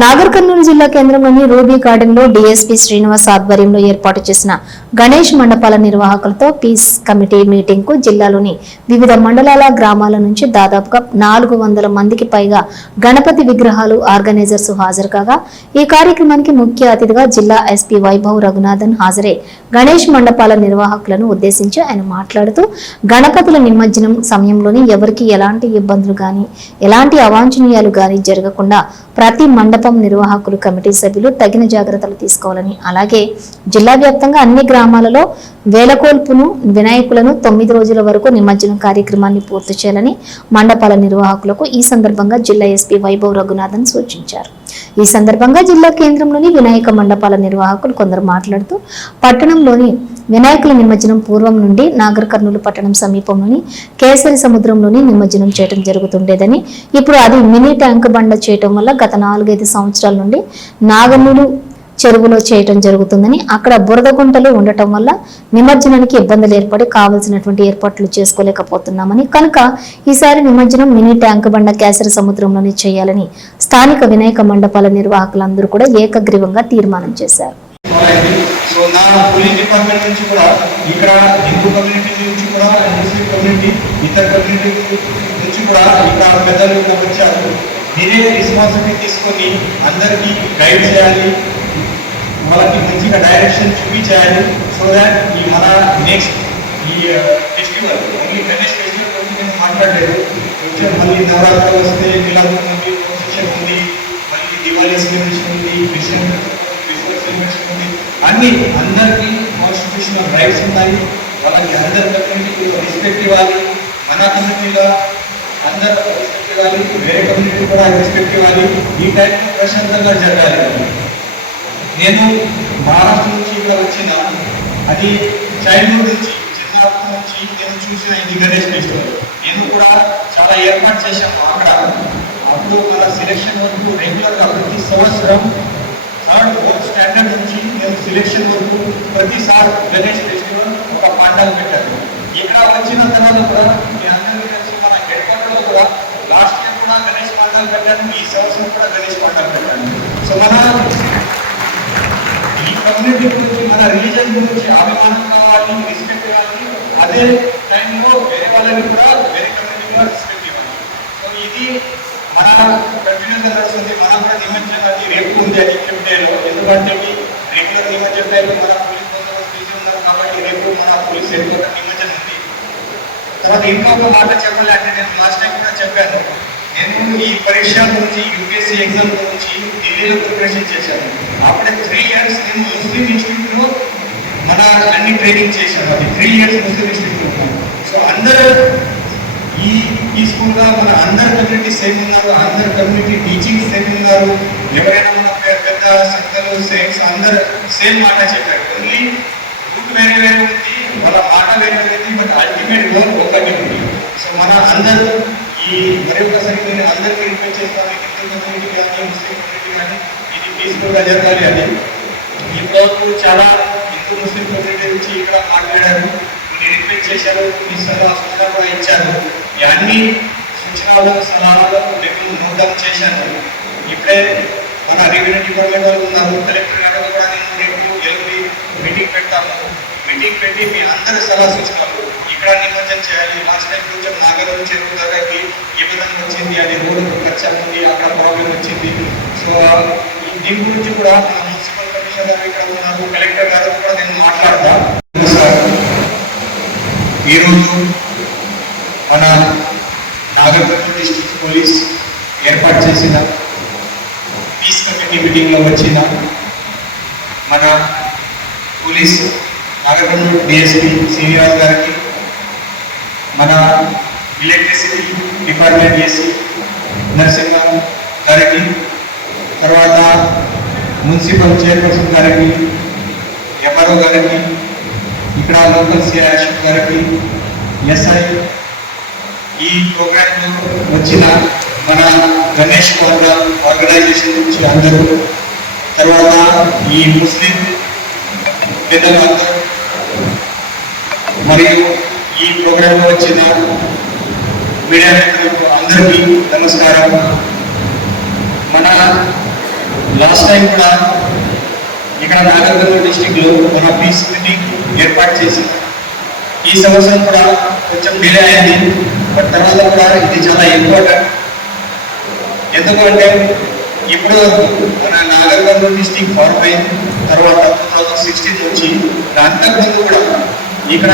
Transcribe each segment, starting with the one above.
నాగర్ కర్నూలు జిల్లా కేంద్రంలోని ruby garden లో డీఎస్పీ శ్రీనివాస్ ఆధ్వర్యంలో ఏర్పాటు చేసిన గణేష్ మండపాల నిర్వాహకులతో పీస్ కమిటీ మీటింగ్ కు జిల్లాలోని వివిధ మండలాల గ్రామాల నుంచి దాదాపుగా 400 మందికి పైగా గణపతి విగ్రహాలు ఆర్గనైజర్స్ హాజరు కాగా ఈ కార్యక్రమానికి ముఖ్య అతిథిగా జిల్లా ఎస్పీ వైభవ్ రఘునాథన్ హాజరై గణేష్ మండపాల నిర్వాహకులను ఉద్దేశించి ఆయన మాట్లాడుతూ గణపతుల నిమజ్జనం సమయంలోని ఎవరికి ఎలాంటి ఇబ్బందులు గాని ఎలాంటి అవాంఛనీయాలు గాని జరగకుండా ప్రతి మండపం నిర్వాహకులు కమిటీ సభ్యులు తగిన జాగ్రత్తలు తీసుకోవాలని అలాగే జిల్లా వ్యాప్తంగా అన్ని గ్రామాలలో వేలకోల్పును వినాయకులను 9 రోజుల వరకు నిమజ్జనం కార్యక్రమాన్ని పూర్తి చేయాలని మండపాల నిర్వాహకులకు ఈ సందర్భంగా జిల్లా ఎస్పీ వైభవ్ రఘునాథన్ సూచించారు. ఈ సందర్భంగా జిల్లా కేంద్రంలోని వినాయక మండపాల నిర్వాహకులు కొందరు మాట్లాడుతూ పట్టణంలోని వినాయకుల నిమజ్జనం పూర్వం నుండి నాగర్ కర్నూలు పట్టణం సమీపంలోని కేసరి సముద్రంలోని నిమజ్జనం చేయడం జరుగుతుండేదని ఇప్పుడు అది మినీ ట్యాంక్ బండ చేయటం వల్ల గత 4-5 సంవత్సరాల నుండి నాగనూలు చెరువులో చేయటం జరుగుతుందని అక్కడ బురద గుంటలు ఉండటం వల్ల నిమజ్జనానికి ఇబ్బందులు ఏర్పడి కావలసినటువంటి ఏర్పాట్లు చేసుకోలేకపోతున్నామని కనుక ఈసారి నిమజ్జనం మినీ ట్యాంక్ బండ కేసరి సముద్రంలోనే చేయాలని స్థానిక వినాయక మండపాల నిర్వాహకులందరూ కూడా ఏకగ్రీవంగా తీర్మానం చేశారు. సో నా పోలీస్ డిపార్ట్మెంట్ నుంచి కూడా ఇక్కడ హిందూ కమ్యూనిటీ నుంచి కూడా ముస్లిం కమ్యూనిటీ ఇతర కమ్యూనిటీ నుంచి కూడా ఇక్కడ పెద్దలు వచ్చారు. మీరే రెస్పాన్సిబిలిటీ తీసుకొని అందరికీ గైడ్ చేయాలి, వాళ్ళకి మంచిగా డైరెక్షన్ చూపించాలి. సో దాట్ ఈ మన నెక్స్ట్ ఈ ఫెస్టివల్ ఓన్లీ గణేష్ ఫెస్టివల్ గురించి నేను మాట్లాడలేదు. ఫ్యూచర్ మళ్ళీ నవరాత్రి వస్తే మిలాద్ ఉంది, ప్రొసెషన్ ఉంది, మళ్ళీ దివాళీ సెలబ్రేషన్ ఉంది, క్రిస్టియన్ సెలబ్రేషన్ ఉంది. అన్ని అందరికీ కాన్స్టిట్యూషనల్ రైట్స్ ఉన్నాయి. వాళ్ళకి అందరి కమ్యూనిటీకి రెస్పెక్ట్ ఇవ్వాలి, మన కమ్యూనిటీలో అందరూ రెస్పెక్ట్ ఇవ్వాలి, వేరే కమ్యూనిటీ కూడా రెస్పెక్ట్ ఇవ్వాలి. ఈ టైం ప్రశాంతంగా జరగాలి. నేను మహారాష్ట్ర నుంచి ఇక్కడ వచ్చిన అది చైల్డ్హుడ్ నుంచి చిన్నప్పటి నుంచి నేను చూసిన ఇది గణేష్ ఫెస్టివల్. నేను కూడా చాలా ఏర్పాటు చేశాను అక్కడ. అప్పుడు మన సెలెక్షన్ వరకు రెగ్యులర్గా ప్రతి సంవత్సరం 3rd 4th స్టాండర్డ్ నుంచి నేను సెలెక్షన్ వరకు ప్రతిసారి గణేష్ ఫెస్టివల్ ఒక పండుగ పెట్టాను. ఇక్కడ వచ్చిన తర్వాత కూడా మీ అందరికీ కలిసి మన హెడ్ క్వార్టర్లో కూడా లాస్ట్ ఇయర్ కూడా గణేష్ పండుగ పెట్టాను, ఈ సంవత్సరం కూడా గణేష్ పండుగ పెట్టాను. సో మన ఈ కమ్యూనిటీ గురించి మన రిలీజన్ గురించి అభిమానం కావాలి, రెస్పెక్ట్ ఇవ్వాలి. అదే టైంలో వేరే వాళ్ళని కూడా వేరే కమ్యూనిటీ కూడా రెస్పెక్ట్ ఇవ్వాలి. సో ఇది మన కంటిన్యూస్ నడుస్తుంది. మనం కూడా నిమజ్జనం రేపు ఉంది అది డేలో, ఎందుకంటే రెగ్యులర్ నిమజ్జన టైంలో మన పోలీస్ బందోబస్తు బిజీ ఉన్నారు కాబట్టి రేపు మన పోలీస్ హెడ్ క్వార్టర్ నిమజ్జనం ఉంది. తర్వాత ఇంకొక మాట చెప్పాలి అంటే నేను లాస్ట్ టైం కూడా చెప్పాను, నేను ఈ పరీక్ష గురించి యూపీఎస్సీ ఎగ్జామ్ గురించి ఢిల్లీలో ప్రిపరేషన్ చేశాను. అప్పుడే 3 years నేను ముస్లిం ఇన్స్టిట్యూట్లో మన అన్ని ట్రైనింగ్ చేశాను. అది 3 years ముస్లిం ఇన్స్టిట్యూట్లో. సో అందరూ ఈ స్కూల్గా మన అందరు కమ్యూనిటీ సేమ్ ఉన్నారు, అందరు కమ్యూనిటీ టీచింగ్ సేమ్ ఉన్నారు. ఎవరైనా మన పెద్ద సంఖ్యలో సేమ్స్ అందరు సేమ్ మాట చెప్పారు. ఓన్లీ రూట్ వేరే వేరే ఉంది, వాళ్ళ మాట వేరే ఉంది, బట్ అల్టిమేట్ గోల్ ఒకటి ఉంది. సో మన అందరూ ఈ మరి ఒకసారి నేను అందరికీ రిక్వెస్ట్ చేస్తాను, హిందూ కమ్యూనిటీ కానీ ముస్లిం కమ్యూనిటీ కానీ ఇది పీస్ఫుల్గా జరగాలి. అది ఇప్పటివరకు చాలా హిందూ ముస్లిం కమ్యూనిటీ నుంచి ఇక్కడ మాట్లాడారు, నేను రిక్వెస్ట్ చేశారు, మీ సూచన కూడా ఇచ్చారు. ఈ అన్ని సూచనలు సలహాలు నేను నోట్ డౌన్ చేశాను. ఇప్పుడే మన రెవెన్యూ డిపార్ట్మెంట్ వాళ్ళు ఉన్నారు, కలెక్టర్ గారు కూడా నేను రేపు ఎల్లుండి మీటింగ్ పెడతాము. మీటింగ్ పెట్టి మీ అందరి సలహా సూచనలు ఇక్కడ నిమజ్జనం చేయాలి. లాస్ట్ టైం కొంచెం నాగర్ చెరువు దగ్గరికి ఇబ్బంది వచ్చింది, అది రోడ్డు ఖర్చు ఉంది, అక్కడ ప్రాబ్లం వచ్చింది. సో దీని గురించి కూడా మన మున్సిపల్ కమిషనర్ గారు ఇక్కడ ఉన్నారు, కలెక్టర్ గారు కూడా నేను మాట్లాడతా. ఈరోజు మన నాగర్ కర్నూలు డిస్ట్రిక్ట్ పోలీస్ ఏర్పాటు చేసిన పీస్ కమిటీ మీటింగ్లో వచ్చిన మన పోలీస్ నాగర్ కర్నూలు డిఎస్పీ శ్రీనివాస్ గారికి, మన ఎలక్ట్రిసిటీ డిపార్ట్మెంట్ ఏసీ నరసింహ గారికి, తర్వాత మున్సిపల్ చైర్పర్సన్ గారికి, ఎంఆర్ఓ గారికి, ఇక్కడ లోకల్ సిఐ అశోక్ గారికి, ఎస్ఐ, ఈ ప్రోగ్రాంలో వచ్చిన మన గణేష్ ఆర్గనైజేషన్ నుంచి అందరూ, తర్వాత ఈ ముస్లిం పెద్దలందరూ, మరియు ఈ ప్రోగ్రాంలో వచ్చిన మీడియా మిత్రులకు అందరికీ నమస్కారం. మన లాస్ట్ టైం కూడా ఇక్కడ నాగర్కర్నూలు డిస్టిక్లో మన పీస్ మీటింగ్ ఏర్పాటు చేసి ఈ సంవత్సరం కూడా కొంచెం డిలే అయింది. బట్ తర్వాత కూడా ఇది చాలా ఇంపార్టెంట్. ఎందుకంటే ఇప్పుడు మన నాగర్కర్నూలు డిస్టిక్ ఫార్మ్ అయిన తర్వాత 2016 నుంచి అంతకుముందు కూడా ఇక్కడ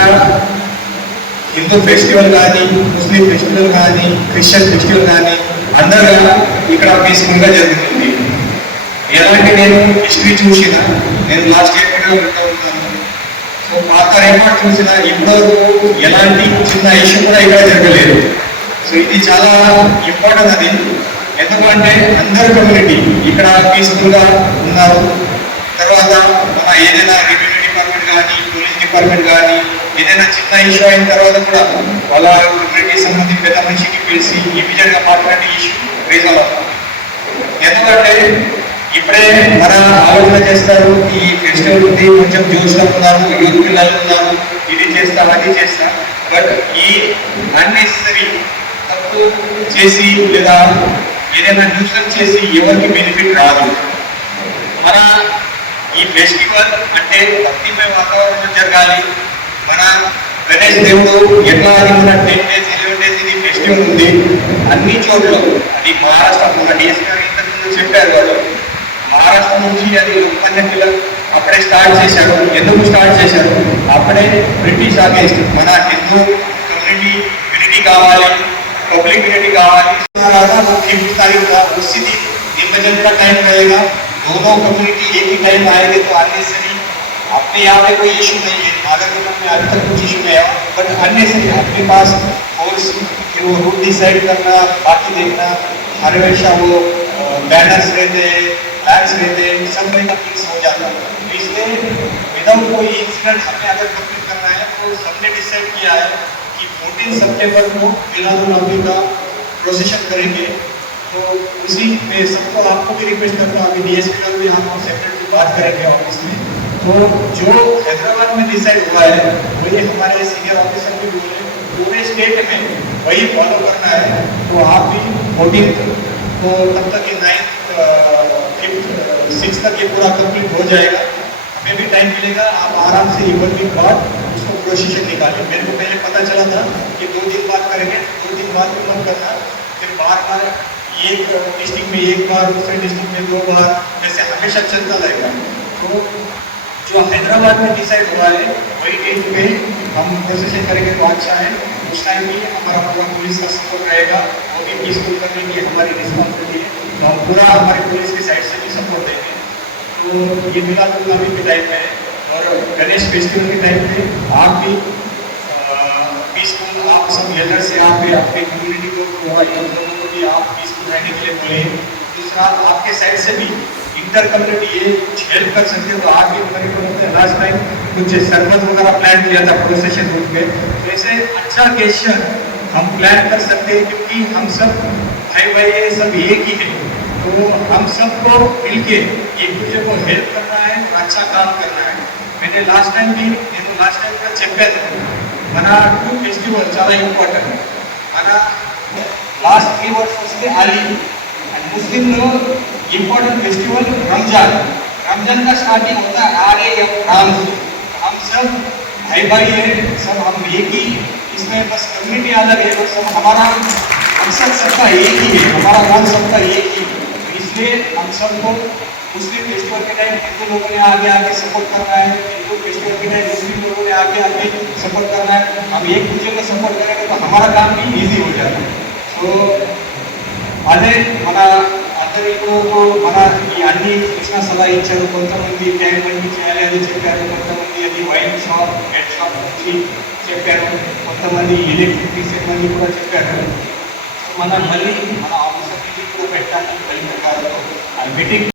హిందూ ఫెస్టివల్ కానీ, ముస్లిం ఫెస్టివల్ కానీ, క్రిస్టియన్ ఫెస్టివల్ కానీ అందరూ ఇక్కడ పీస్ఫుల్గా జరుగుతుంది. ఎలాంటి నేను హిస్టరీ చూసిన, నేను లాస్ట్ ఇయర్ కూడా ఉంటాను. సో పాత రికార్డ్ చూసిన ఇప్పుడు ఎలాంటి చిన్న ఇష్యూ కూడా ఇక్కడ జరగలేదు. సో ఇది చాలా ఇంపార్టెంట్ అది. ఎందుకంటే అందరు కమ్యూనిటీ ఇక్కడ పీస్ఫుల్గా ఉన్నారు. తర్వాత మన ఏదైనా రెవెన్యూ డిపార్ట్మెంట్ కానీ, పోలీస్ డిపార్ట్మెంట్ కానీ ఏదైనా చిన్న ఇష్యూ అయిన తర్వాత కూడా వాళ్ళ కమ్యూనిటీకి సంబంధించి పెద్ద మనిషికి పిలిచి ఇమీడియట్గా మాట్లాడే ఇష్యూ రీజాల్వ్ అవుతాం. ఎందుకంటే ఇప్పుడే మన ఆలోచన చేస్తారు, ఈ ఫెస్టివల్ ఉంది, కొంచెం జోష్లో ఉన్నారు, యూత్ పిల్లలు ఉన్నారు, ఇది చేస్తాం అది చేస్తాం. బట్ ఈ అన్నెసరీ తప్పు చేసి లేదా ఏదైనా న్యూసెన్స్ చేసి ఎవరికి బెనిఫిట్ రాదు. మన ఈ ఫెస్టివల్ అంటే భక్తిమయ వాతావరణం జరగాలి. మన గణేష్ దేవుడు ఎట్లా అది మన 10 days 11 days ఇది ఫెస్టివల్ ఉంది అన్ని చోట్ల. అది మహారాష్ట్ర మన డిఎస్ గారు ఇంతకుముందు చెప్పారు వాళ్ళు, మహారాష్ట్ర నుంచి అది ఉపన్యాసాలు అప్పుడే స్టార్ట్ చేశారు. ఎందుకు స్టార్ట్ చేశారు? అప్పుడే బ్రిటిష్ అగేన్స్ట్ మన హిందూ कम्युनिटी यूनिटी कावाली, पब्लिक यूनिटी कावाली। 5 तारीख का उसी दिन निमज्जन का टाइम रहेगा, दोनों कम्युनिटी एक ही टाइम आएंगे तो आने से नहीं अपने यहाँ पे कोई इशू नहीं है। नागरकोइल में अभी तक कुछ इशू नहीं है, बट अन्य से अपने पास फोर्स कि वो रूट डिसाइड करना, बाकी देखना, हर हमेशा वो बैनर्स रहते हैं, फ्लैग्स रहते हैं, सब में का फिक्स हो जाता है। इसलिए विदाउट कोई इंसिडेंट हमें अगर कंप्लीट करना है तो सबने डिसाइड किया है कि 14 सितंबर को मिलादुन्नबी का प्रोसेशन करेंगे। तो उसी में सबको आपको भी रिक्वेस्ट करता हूँ कि डीएसपी का भी हम सेपरेटली बात करेंगे ऑफिस में। तो जो हैदराबाद में डिसाइड हुआ है वही हमारे सीनियर ऑफिसर भी बोले पूरे स्टेट में वही फॉलो करना है। तो आप भी 14 को तब तक ये 9th 5th 6th तक ये पूरा कंप्लीट हो जाएगा। हमें भी टाइम मिलेगा, आप आराम से 1 वीक बाद उसको प्रोसेशन निकालिए। मेरे को पहले पता चला था कि 2 दिन बाद करेंगे, 2 दिन बाद भी मत करना, फिर बार बार एक डिस्ट्रिक्ट में एक बार, दूसरे डिस्ट्रिक्ट में 2 बार, ऐसे हमेशा चलता रहेगा। तो जो हैदराबाद में डिसाइड हुआ है वही डेट पे हम प्रोसेशन करेंगे तो अच्छा है। उस टाइम भी हमारा पूरा पुलिस का सपोर्ट रहेगा, वो भी पीसफुल करने की हमारी रिस्पॉन्सिबिलिटी है। तो हम पूरा हमारे पुलिस की साइड से भी सपोर्ट देंगे। तो ये मिलादुन्नबी के टाइम में और गणेश फेस्टिवल के टाइम पे आप भी पीसफुल, आप सब एल्डर से आप भी आपके कम्युनिटी को भी आप पीसफुल रहने के लिए बोले। दूसरा आपके साइड से भी इंटर कम्युनिटी ये कुछ हेल्प कर सकते हो तो आप भी हमारे को लास्ट टाइम कुछ सरबत वगैरह प्लान किया था प्रोसेशन रूट पे, तो ऐसे अच्छा गेस्चर हम प्लान कर सकते हैं क्योंकि हम सब भाई भाई सब एक ही है। तो हम सबको मिलके एक दूसरे को हेल्प करना है, अच्छा काम करना है। मैंने लास्ट टाइम का చెప్పాను మన 2 ఫెస్టివల్ చాలా ఇంపార్టెంట్। మన లాస్ట్ 3 वर्ष వస్తే అలీ అండ్ मुस्लिम లో इंपॉर्टेंट फेस्टिवल रमजान। रमजान का स्टार्टिंग होता है RAM राम से। हम सब भाई भाई हैं, सब हम एक ही, इसमें बस कम्युनिटी अलग है, बस हमारा मकसद सबका एक ही है, हमारा गोल सबका एक ही है। इसलिए हम सबको मुस्लिम फेस्टिवल के टाइम हिंदू लोगों ने आगे आके सपोर्ट करना है, हिंदू फेस्टिवल के टाइम मुस्लिम लोगों ने आगे आके सपोर्ट करना है। हम एक दूसरे को सपोर्ट करेंगे तो हमारा काम भी ईजी हो जाता है। तो అదే మన అందరూ ఇప్పుడు మన ఈ అన్ని కృష్ణ సలహా ఇచ్చారు। కొంతమంది ట్యాంక్ బండి చేయాలి అది చెప్పారు, కొంతమంది అది వైన్ షాప్ హెడ్ షాప్ నుంచి చెప్పారు, కొంతమంది ఎలక్ట్రిక్ తీసేమని కూడా చెప్పారు। మనం మళ్ళీ మన ఆఫీసర్ మీటింగ్ కూడా పెట్టాలి, మళ్ళీ ప్రకారంలో ఆ మీటింగ్